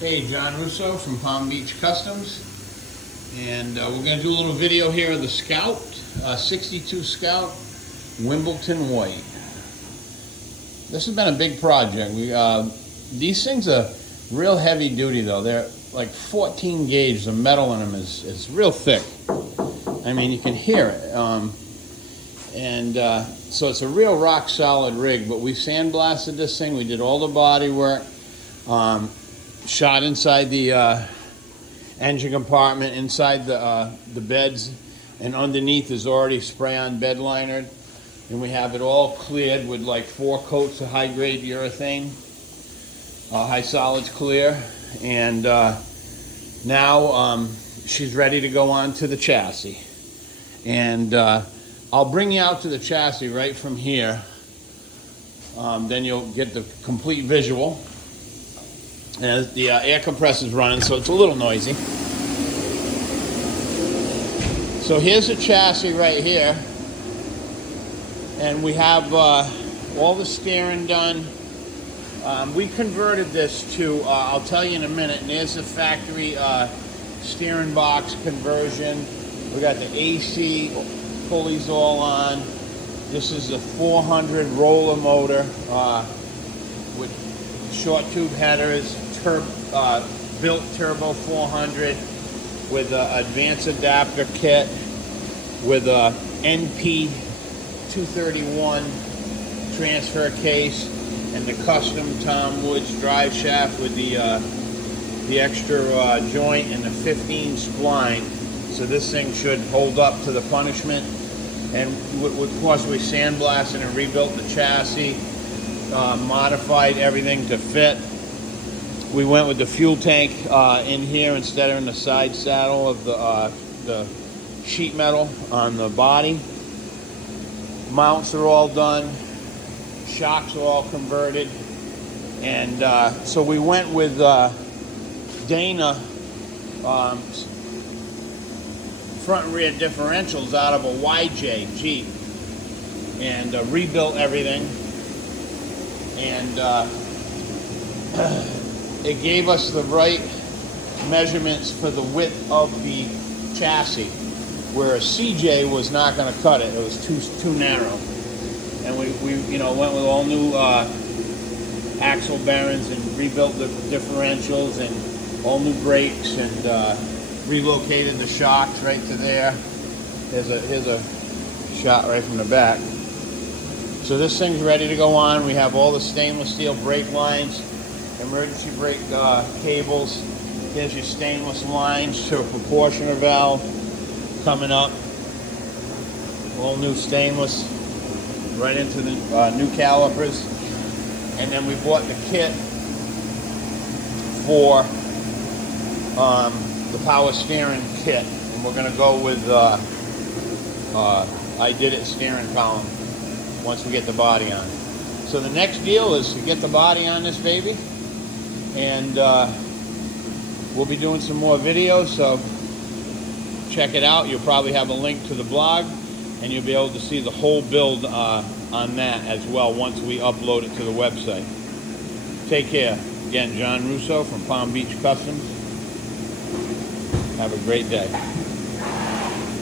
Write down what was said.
Hey, John Russo from Palm Beach Customs, and we're going to do a little video here of the Scout, 62 Scout, Wimbledon white. This has been a big project. These things are real heavy duty though. They're like 14 gauge. The metal in them is real thick. I mean, you can hear it. So it's a real rock solid rig, but we sandblasted this thing. We did all the body work. Shot inside the engine compartment, inside the beds, and underneath is already spray-on bed liner, and we have it all cleared with like 4 coats of high-grade urethane, high solids clear, and now she's ready to go on to the chassis. And I'll bring you out to the chassis right from here. Then you'll get the complete visual. And the air compressor is running, so it's a little noisy. So here's the chassis right here, and we have all the steering done. We converted this to, I'll tell you in a minute, and there's the factory steering box conversion. We got the AC pulleys all on. This is a 400 roller motor with short tube headers, built turbo 400 with an advanced adapter kit, with a NP 231 transfer case, and the custom Tom Woods drive shaft with the extra joint and the 15 spline. So this thing should hold up to the punishment. And of course we sandblasted and rebuilt the chassis, modified everything to fit. We went with the fuel tank in here instead of in the side saddle of the sheet metal on the body. Mounts are all done. Shocks are all converted. And so we went with Dana front and rear differentials out of a YJ Jeep, and rebuilt everything. And it gave us the right measurements for the width of the chassis, where a CJ was not going to cut it. It was too narrow. And we went with all new axle bearings and rebuilt the differentials and all new brakes, and relocated the shocks right to there. Here's a shot right from the back. So this thing's ready to go on. We have all the stainless steel brake lines, emergency brake cables. Here's your stainless lines to a proportioner valve coming up. All new stainless right into the new calipers. And then we bought the kit for the power steering kit. And we're going to go with I Did It steering column once we get the body on. So the next deal is to get the body on this baby, and we'll be doing some more videos, so check it out. You'll probably have a link to the blog, and you'll be able to see the whole build on that as well once we upload it to the website. Take care. Again, John Russo from Palm Beach Customs. Have a great day.